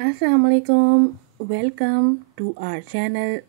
Assalamualaikum. Welcome to our channel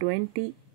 20।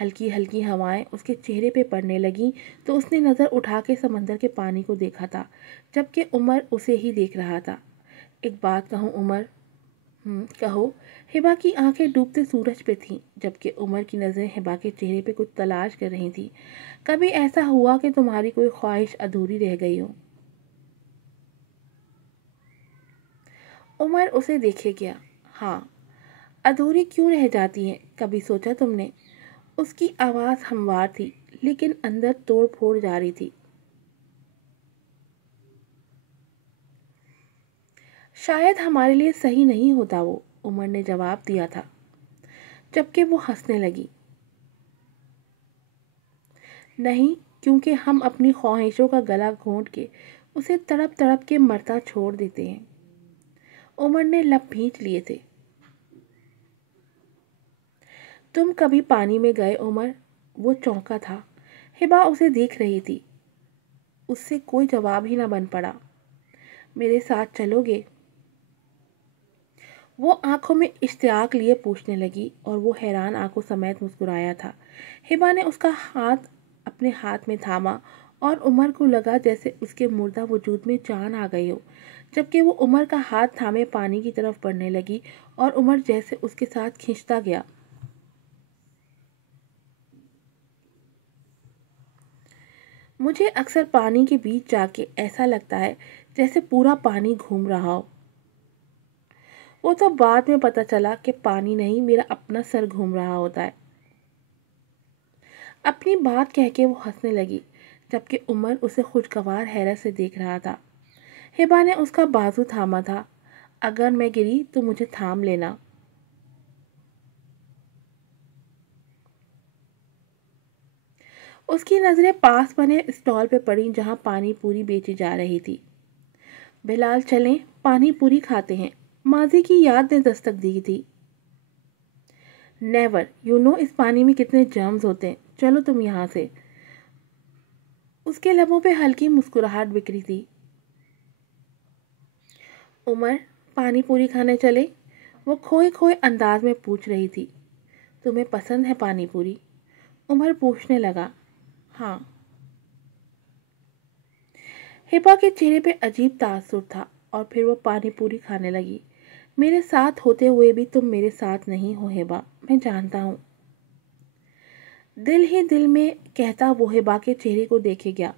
ہلکی ہلکی ہوائیں اس کے چہرے پہ پڑنے لگیں تو اس نے نظر اٹھا کے سمندر کے پانی کو دیکھا تھا، جبکہ عمر اسے ہی دیکھ رہا تھا۔ ایک بات کہوں عمر؟ کہو۔ ہبا کی آنکھیں ڈوبتے سورج پہ تھیں، جبکہ عمر کی نظریں ہبا کے چہرے پہ کچھ تلاش کر رہی تھیں۔ کبھی ایسا ہوا کہ تمہاری کوئی خواہش ادھوری رہ گئی ہو؟ عمر اسے دیکھے گیا۔ ہاں، ادھوری کیوں رہ جاتی ہیں، کبھی سوچا تم نے؟ اس کی آواز ہموار تھی لیکن اندر توڑ پھوڑ جاری تھی۔ شاید ہمارے لیے صحیح نہیں ہوتا وہ، عمر نے جواب دیا تھا، جبکہ وہ ہنسنے لگی۔ نہیں، کیونکہ ہم اپنی خواہشوں کا گلا گھونٹ کے اسے تڑپ تڑپ کے مرتا چھوڑ دیتے ہیں۔ عمر نے لب بھینچ لیے تھے۔ تم کبھی پانی میں گئے عمر؟ وہ چونکا تھا۔ ہبا اسے دیکھ رہی تھی۔ اس سے کوئی جواب ہی نہ بن پڑا۔ میرے ساتھ چلو گے؟ وہ آنکھوں میں اشتیاق لیے پوچھنے لگی اور وہ حیران آنکھوں سمیت مسکرایا تھا۔ ہبا نے اس کا ہاتھ اپنے ہاتھ میں تھاما اور عمر کو لگا جیسے اس کے مردہ وجود میں جان آ گئی ہو، جبکہ وہ عمر کا ہاتھ تھامے پانی کی طرف بڑھنے لگی اور عمر جیسے اس کے ساتھ کھنچتا گیا۔ مجھے اکثر پانی کے بیچ جا کے ایسا لگتا ہے جیسے پورا پانی گھوم رہا ہو۔ وہ تو بعد میں پتہ چلا کہ پانی نہیں، میرا اپنا سر گھوم رہا ہوتا ہے۔ اپنی بات کہہ کے وہ ہنسنے لگی، جبکہ عمر اسے خوشگوار حیرت سے دیکھ رہا تھا۔ ہبا نے اس کا بازو تھاما تھا۔ اگر میں گری تو مجھے تھام لینا۔ اس کی نظریں پاس بنے اسٹال پہ پڑیں جہاں پانی پوری بیچی جا رہی تھی۔ بلال چلیں، پانی پوری کھاتے ہیں، ماضی کی یاد نے دستک دی تھی۔ نیور، اس پانی میں کتنے جرمز ہوتے ہیں، چلو تم یہاں سے۔ اس کے لبوں پہ ہلکی مسکراہٹ بکھری تھی۔ عمر، پانی پوری کھانے چلے؟ وہ کھوئے کھوئے انداز میں پوچھ رہی تھی۔ تمہیں پسند ہے پانی پوری؟ عمر پوچھنے لگا۔ ہاں۔ ہبا کے چہرے پہ عجیب تاثر تھا اور پھر وہ پانی پوری کھانے لگی۔ میرے ساتھ ہوتے ہوئے بھی تم میرے ساتھ نہیں ہو ہبا، میں جانتا ہوں۔ دل ہی دل میں کہتا وہ ہبا کے چہرے کو دیکھے گیا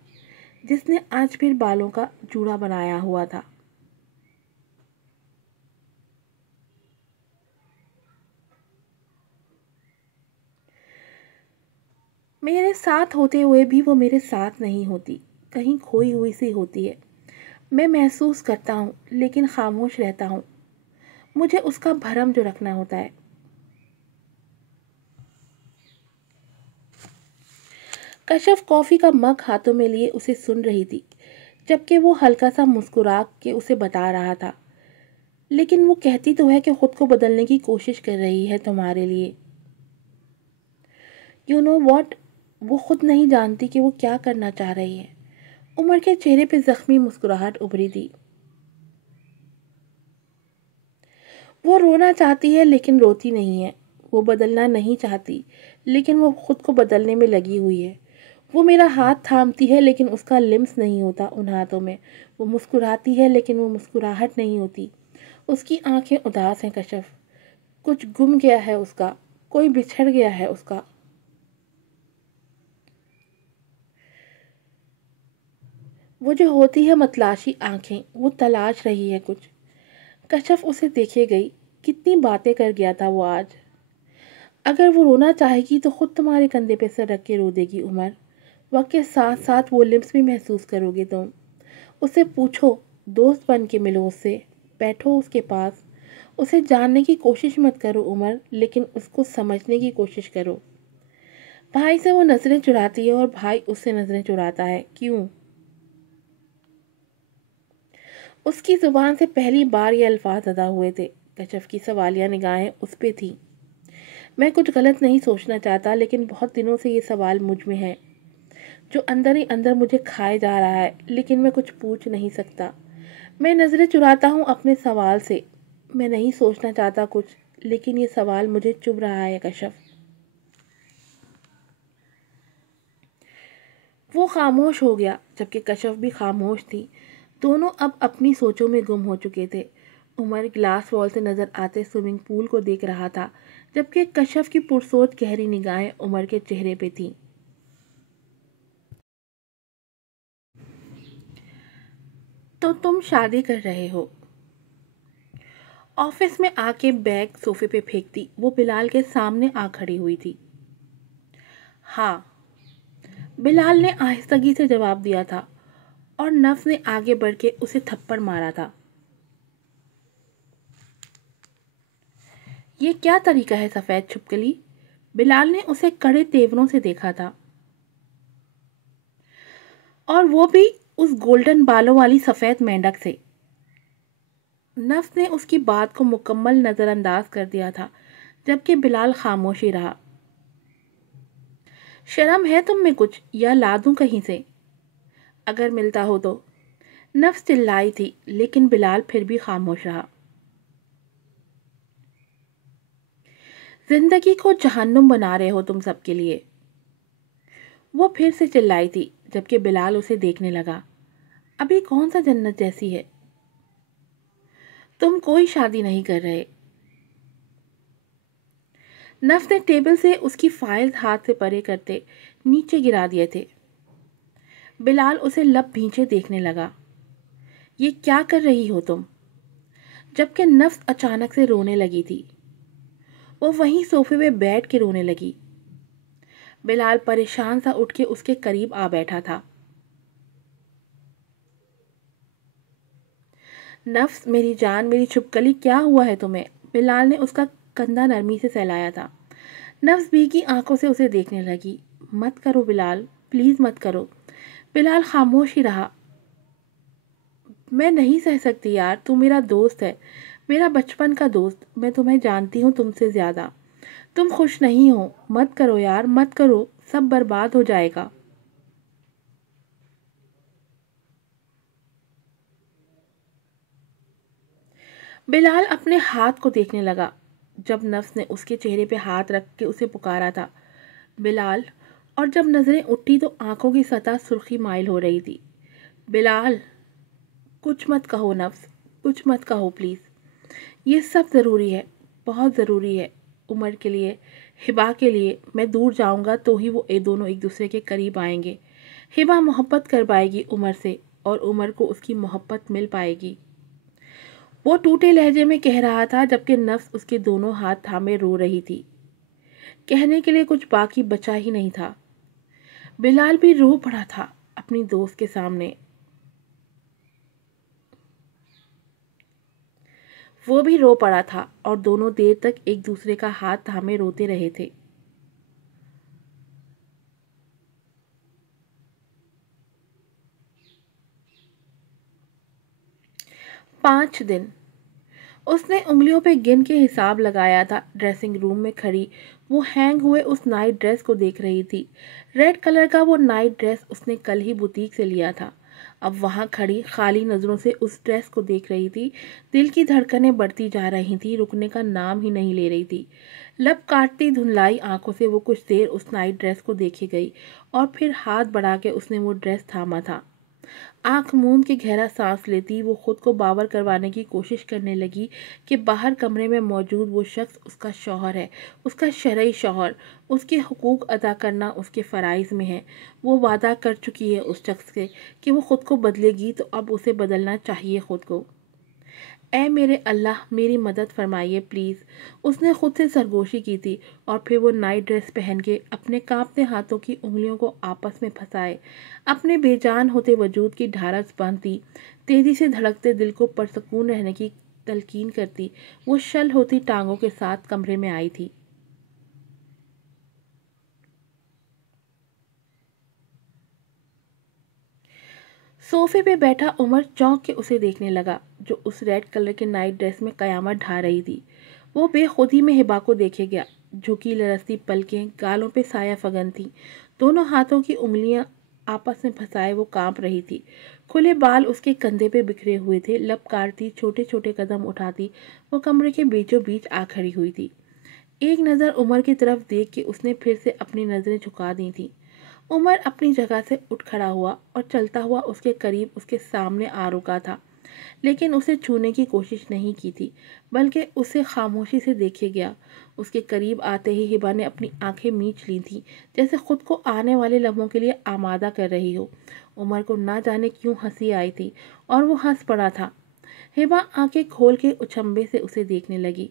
جس نے آج پھر بالوں کا جوڑا بنایا ہوا تھا۔ میرے ساتھ ہوتے ہوئے بھی وہ میرے ساتھ نہیں ہوتی، کہیں کھوئی ہوئی سی ہوتی ہے۔ میں محسوس کرتا ہوں لیکن خاموش رہتا ہوں، مجھے اس کا بھرم جو رکھنا ہوتا ہے۔ کشف کافی کا مگ ہاتھوں میں لیے اسے سن رہی تھی، جبکہ وہ ہلکا سا مسکرا کے اسے بتا رہا تھا، لیکن وہ کہتی تو ہے کہ خود کو بدلنے کی کوشش کر رہی ہے تمہارے لیے۔ یو نو واٹ، وہ خود نہیں جانتی کہ وہ کیا کرنا چاہ رہی ہے۔ عمر کے چہرے پہ زخمی مسکراہٹ ابھری تھی۔ وہ رونا چاہتی ہے لیکن روتی نہیں ہے، وہ بدلنا نہیں چاہتی لیکن وہ خود کو بدلنے میں لگی ہوئی ہے۔ وہ میرا ہاتھ تھامتی ہے لیکن اس کا لمس نہیں ہوتا ان ہاتھوں میں، وہ مسکراتی ہے لیکن وہ مسکراہٹ نہیں ہوتی۔ اس کی آنکھیں اداس ہیں کشف، کچھ گم گیا ہے اس کا، کوئی بچھڑ گیا ہے اس کا۔ وہ جو ہوتی ہے متلاشی آنکھیں، وہ تلاش رہی ہے کچھ۔ کشف اسے دیکھے گئی، کتنی باتیں کر گیا تھا وہ آج۔ اگر وہ رونا چاہے گی تو خود تمہارے کندھے پہ سر رکھ کے رو دے گی عمر، وقت کے ساتھ ساتھ وہ لمس بھی محسوس کرو گے تم۔ اسے پوچھو، دوست بن کے ملو اس سے، بیٹھو اس کے پاس۔ اسے جاننے کی کوشش مت کرو عمر، لیکن اس کو سمجھنے کی کوشش کرو۔ بھائی سے وہ نظریں چراتی ہے اور بھائی اس سے نظریں چراتا ہے، کیوں؟ اس کی زبان سے پہلی بار یہ الفاظ ادا ہوئے تھے۔ کشف کی سوالیہ نگاہیں اس پہ تھیں۔ میں کچھ غلط نہیں سوچنا چاہتا لیکن بہت دنوں سے یہ سوال مجھ میں ہے جو اندر ہی اندر مجھے کھائے جا رہا ہے، لیکن میں کچھ پوچھ نہیں سکتا۔ میں نظریں چراتا ہوں اپنے سوال سے، میں نہیں سوچنا چاہتا کچھ، لیکن یہ سوال مجھے چبھ رہا ہے کشف۔ وہ خاموش ہو گیا جبکہ کشف بھی خاموش تھی. دونوں اب اپنی سوچوں میں گم ہو چکے تھے. عمر گلاس وال سے نظر آتے سوئمنگ پول کو دیکھ رہا تھا جبکہ کشف کی پرسوچ گہری نگاہیں عمر کے چہرے پہ تھیں. تو تم شادی کر رہے ہو؟ آفس میں آ کے بیگ صوفے پہ پھینکتی وہ بلال کے سامنے آ کھڑی ہوئی تھی. ہاں، بلال نے آہستگی سے جواب دیا تھا اور نفس نے آگے بڑھ کے اسے تھپڑ مارا تھا. یہ کیا طریقہ ہے سفید چھپکلی؟ بلال نے اسے کڑے تیوروں سے دیکھا تھا. اور وہ بھی اس گولڈن بالوں والی سفید مینڈک سے. نفس نے اس کی بات کو مکمل نظر انداز کر دیا تھا جبکہ بلال خاموش ہی رہا. شرم ہے تم میں کچھ یا لا دوں کہیں سے؟ اگر ملتا ہو تو. نفس چلائی تھی لیکن بلال پھر بھی خاموش رہا. زندگی کو جہنم بنا رہے ہو تم سب کے لیے. وہ پھر سے چلائی تھی جبکہ بلال اسے دیکھنے لگا. ابھی کون سا جنت جیسی ہے؟ تم کوئی شادی نہیں کر رہے. نفس نے ٹیبل سے اس کی فائلز ہاتھ سے پرے کرتے نیچے گرا دیے تھے. بلال اسے لب بھینچے دیکھنے لگا. یہ کیا کر رہی ہو تم؟ جبکہ نفس اچانک سے رونے لگی تھی. وہ وہیں صوفے پہ بیٹھ کے رونے لگی. بلال پریشان سا اٹھ کے اس کے قریب آ بیٹھا تھا. نفس میری جان، میری چھپکلی، کیا ہوا ہے تمہیں؟ بلال نے اس کا کندھا نرمی سے سہلایا تھا. نفس بھیگی آنکھوں سے اسے دیکھنے لگی. مت کرو بلال، پلیز مت کرو. بلال خاموش ہی رہا. میں نہیں سہ سکتی یار، تو میرا دوست ہے، میرا بچپن کا دوست. میں تمہیں جانتی ہوں تم سے زیادہ. تم خوش نہیں ہو. مت کرو یار، مت کرو، سب برباد ہو جائے گا. بلال اپنے ہاتھ کو دیکھنے لگا جب نفس نے اس کے چہرے پہ ہاتھ رکھ کے اسے پکارا تھا. بلال. اور جب نظریں اٹھی تو آنکھوں کی سطح سرخی مائل ہو رہی تھی. بلال. کچھ مت کہو نفس، کچھ مت کہو پلیز. یہ سب ضروری ہے، بہت ضروری ہے. عمر کے لیے، ہبا کے لیے. میں دور جاؤں گا تو ہی وہ دونوں ایک دوسرے کے قریب آئیں گے. ہبا محبت کر پائے گی عمر سے اور عمر کو اس کی محبت مل پائے گی. وہ ٹوٹے لہجے میں کہہ رہا تھا جبکہ نفس اس کے دونوں ہاتھ تھامے رو رہی تھی. کہنے کے لیے کچھ باقی بچا ہی نہیں تھا. بلال بھی رو پڑا تھا اپنی دوست کے سامنے. وہ بھی رو پڑا تھا اور دونوں دیر تک ایک دوسرے کا ہاتھ تھامے روتے رہے تھے. 5 دن. اس نے انگلیوں پہ گن کے حساب لگایا تھا. ڈریسنگ روم میں کھڑی وہ ہینگ ہوئے اس نائٹ ڈریس کو دیکھ رہی تھی. ریڈ کلر کا وہ نائٹ ڈریس اس نے کل ہی بوتیک سے لیا تھا. اب وہاں کھڑی خالی نظروں سے اس ڈریس کو دیکھ رہی تھی. دل کی دھڑکنیں بڑھتی جا رہی تھی، رکنے کا نام ہی نہیں لے رہی تھی. لب کاٹتی دھندلائی آنکھوں سے وہ کچھ دیر اس نائٹ ڈریس کو دیکھے گئی اور پھر ہاتھ بڑھا کے اس نے وہ ڈریس تھاما تھا. آنکھ موند کے گہرا سانس لیتی وہ خود کو باور کروانے کی کوشش کرنے لگی کہ باہر کمرے میں موجود وہ شخص اس کا شوہر ہے، اس کا شرعی شوہر. اس کے حقوق ادا کرنا اس کے فرائض میں ہے. وہ وعدہ کر چکی ہے اس شخص سے کہ وہ خود کو بدلے گی، تو اب اسے بدلنا چاہیے خود کو. اے میرے اللہ، میری مدد فرمائیے پلیز. اس نے خود سے سرگوشی کی تھی اور پھر وہ نائٹ ڈریس پہن کے اپنے کانپتے ہاتھوں کی انگلیوں کو آپس میں پھنسائے اپنے بے جان ہوتے وجود کی ڈھارس باندھتی. تیزی سے دھڑکتے دل کو پرسکون رہنے کی تلقین کرتی وہ شل ہوتی ٹانگوں کے ساتھ کمرے میں آئی تھی. صوفے پہ بیٹھا عمر چونک کے اسے دیکھنے لگا جو اس ریڈ کلر کے نائٹ ڈریس میں قیامت ڈھا رہی تھی. وہ بے خودی میں ہبا کو دیکھے گیا. جھکی لرزتی پلکیں گالوں پہ سایہ فگن تھی. دونوں ہاتھوں کی انگلیاں آپس میں پھنسائے وہ کانپ رہی تھی. کھلے بال اس کے کندھے پہ بکھرے ہوئے تھے. لب کاٹتی چھوٹے چھوٹے قدم اٹھاتی وہ کمرے کے بیچوں بیچ آ کھڑی ہوئی تھی. ایک نظر عمر کی طرف دیکھ کے اس نے پھر سے اپنی نظریں جھکا دی تھی. عمر اپنی جگہ سے اٹھ کھڑا ہوا اور چلتا ہوا اس کے قریب اس کے سامنے آ رکا تھا، لیکن اسے چھونے کی کوشش نہیں کی تھی، بلکہ اسے خاموشی سے دیکھے گیا۔ اس کے قریب آتے ہی ہبا نے اپنی آنکھیں میچ لی تھیں، جیسے خود کو آنے والے لمحوں کے لیے آمادہ کر رہی ہو۔ عمر کو نہ جانے کیوں ہنسی آئی تھی اور وہ ہنس پڑا تھا۔ ہبا آنکھیں کھول کے اچنبے سے اسے دیکھنے لگی۔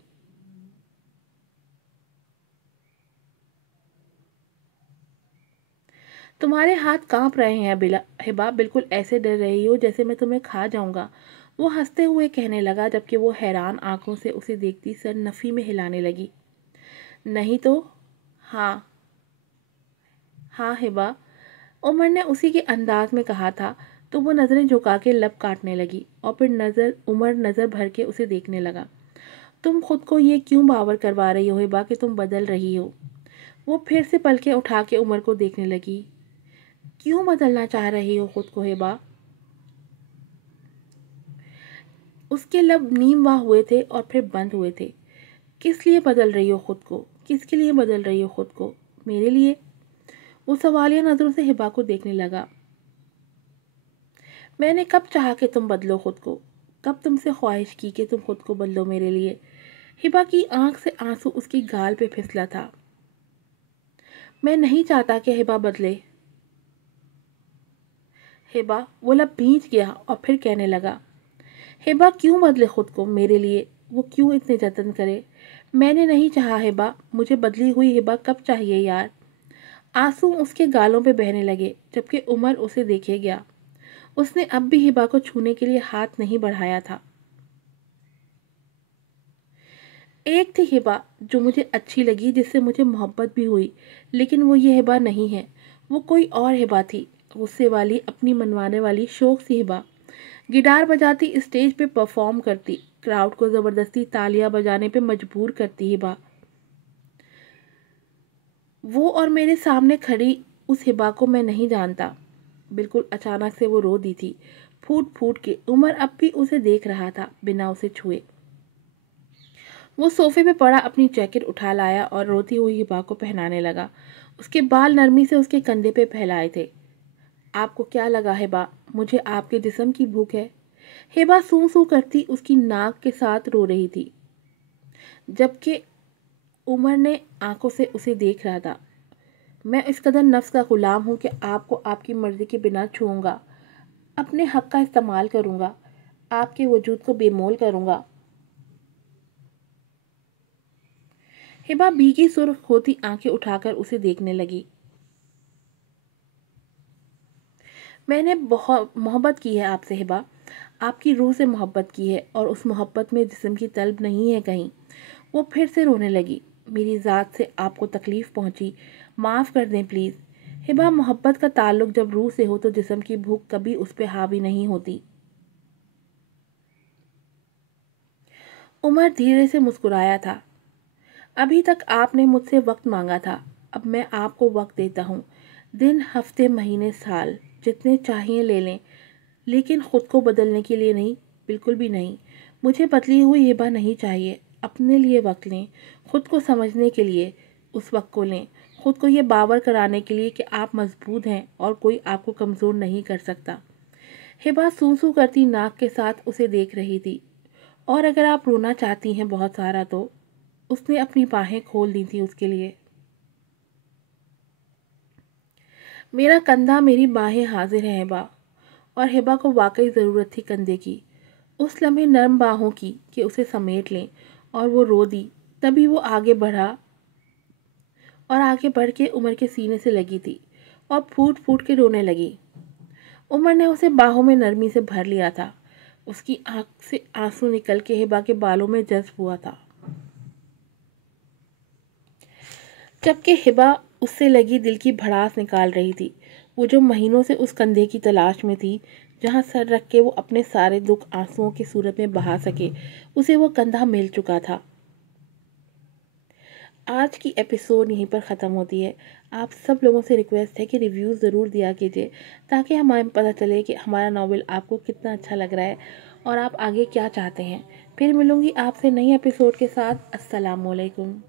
تمہارے ہاتھ کانپ رہے ہیں ہبا، بالکل ایسے ڈر رہی ہو جیسے میں تمہیں کھا جاؤں گا، وہ ہنستے ہوئے کہنے لگا، جبکہ وہ حیران آنکھوں سے اسے دیکھتی سر نفی میں ہلانے لگی۔ نہیں تو؟ ہاں ہاں ہبا، عمر نے اسی کے انداز میں کہا تھا تو وہ نظریں جھکا کے لب کاٹنے لگی، اور پھر عمر نظر بھر کے اسے دیکھنے لگا۔ تم خود کو یہ کیوں باور کروا رہی ہو ہبا کہ تم بدل رہی ہو؟ وہ پھر سے پلکیں اٹھا کے عمر کو دیکھنے لگی۔ کیوں بدلنا چاہ رہی ہو خود کو ہبا؟ اس کے لب نیم واہ ہوئے تھے اور پھر بند ہوئے تھے۔ کس لیے بدل رہی ہو خود کو؟ کس کے لیے بدل رہی ہو خود کو؟ میرے لیے؟ وہ سوالیہ نظروں سے ہبا کو دیکھنے لگا۔ میں نے کب چاہا کہ تم بدلو خود کو؟ کب تم سے خواہش کی کہ تم خود کو بدلو میرے لیے؟ ہبا کی آنکھ سے آنسو اس کی گال پہ پھسلا تھا۔ میں نہیں چاہتا کہ ہبا بدلے۔ ہبا، وہ لب بھینچ گیا اور پھر کہنے لگا، ہبا کیوں بدلے خود کو میرے لیے؟ وہ کیوں اتنے جتن کرے؟ میں نے نہیں چاہا ہبا، مجھے بدلی ہوئی ہبا کب چاہیے یار؟ آنسو اس کے گالوں پہ بہنے لگے، جبکہ عمر اسے دیکھے گیا۔ اس نے اب بھی ہبا کو چھونے کے لیے ہاتھ نہیں بڑھایا تھا۔ ایک تھی ہبا جو مجھے اچھی لگی، جس سے مجھے محبت بھی ہوئی، لیکن وہ یہ ہبا نہیں ہے۔ وہ کوئی اور ہبا تھی، غصے والی، اپنی منوانے والی، شوق سی ہبا۔ گٹار بجاتی، اسٹیج پہ پرفارم کرتی، کراؤڈ کو زبردستی تالیاں بجانے پہ مجبور کرتی ہبا۔ وہ اور میرے سامنے کھڑی اس ہبا کو میں نہیں جانتا۔ بالکل اچانک سے وہ رو دی تھی، پھوٹ پھوٹ کے۔ عمر اب بھی اسے دیکھ رہا تھا بنا اسے چھوئے۔ وہ صوفے پہ پڑا اپنی جیکٹ اٹھا لایا اور روتی ہوئی ہبا کو پہنانے لگا۔ اس کے بال نرمی سے اس کے کندھے پہ پھیلائے تھے۔ آپ کو کیا لگا ہبا، مجھے آپ کے جسم کی بھوک ہے؟ ہبا سو سو کرتی اس کی ناک کے ساتھ رو رہی تھی، جبکہ عمر نے آنکھوں سے اسے دیکھ رہا تھا۔ میں اس قدر نفس کا غلام ہوں کہ آپ کو آپ کی مرضی کے بنا چھوؤں گا، اپنے حق کا استعمال کروں گا، آپ کے وجود کو بے مول کروں گا۔ ہبا بھیگی سرخ ہوتی آنکھیں اٹھا کر اسے دیکھنے لگی۔ میں نے بہت محبت کی ہے آپ سے ہبا، آپ کی روح سے محبت کی ہے، اور اس محبت میں جسم کی طلب نہیں ہے کہیں۔ وہ پھر سے رونے لگی۔ میری ذات سے آپ کو تکلیف پہنچی، معاف کر دیں پلیز۔ ہبا، محبت کا تعلق جب روح سے ہو تو جسم کی بھوک کبھی اس پہ حاوی نہیں ہوتی۔ عمر دھیرے سے مسکرایا تھا۔ ابھی تک آپ نے مجھ سے وقت مانگا تھا، اب میں آپ کو وقت دیتا ہوں۔ دن، ہفتے، مہینے، سال، جتنے چاہیے لے لیں، لیکن خود کو بدلنے کے لیے نہیں، بالکل بھی نہیں۔ مجھے بدلی ہوئی ہبا نہیں چاہیے۔ اپنے لیے وقت لیں، خود کو سمجھنے کے لیے اس وقت کو لیں، خود کو یہ باور کرانے کے لیے کہ آپ مضبوط ہیں اور کوئی آپ کو کمزور نہیں کر سکتا۔ ہبا سو سو کرتی ناک کے ساتھ اسے دیکھ رہی تھی۔ اور اگر آپ رونا چاہتی ہیں بہت سارا تو؟ اس نے اپنی باہیں کھول دی تھی اس کے لیے۔ میرا کندھا، میری باہیں حاضر ہیں ہبا۔ اور ہبا کو واقعی ضرورت تھی کندھے کی، اس لمحے نرم باہوں کی کہ اسے سمیٹ لیں، اور وہ رو دی۔ تبھی وہ آگے بڑھا اور آگے بڑھ کے عمر کے سینے سے لگی تھی اور پھوٹ پھوٹ کے رونے لگی۔ عمر نے اسے باہوں میں نرمی سے بھر لیا تھا۔ اس کی آنکھ سے آنسو نکل کے ہبا کے بالوں میں جذب ہوا تھا، جبکہ ہبا اس سے لگی دل کی بھڑاس نکال رہی تھی۔ وہ جو مہینوں سے اس کندھے کی تلاش میں تھی جہاں سر رکھ کے وہ اپنے سارے دکھ آنسوؤں کی صورت میں بہا سکے، اسے وہ کندھا مل چکا تھا۔ آج کی ایپیسوڈ یہیں پر ختم ہوتی ہے۔ آپ سب لوگوں سے ریکویسٹ ہے کہ ریویوز ضرور دیا کیجیے، تاکہ ہمیں پتہ چلے کہ ہمارا ناول آپ کو کتنا اچھا لگ رہا ہے اور آپ آگے کیا چاہتے ہیں۔ پھر ملوں گی آپ سے نئی ایپیسوڈ کے ساتھ۔ السلام علیکم۔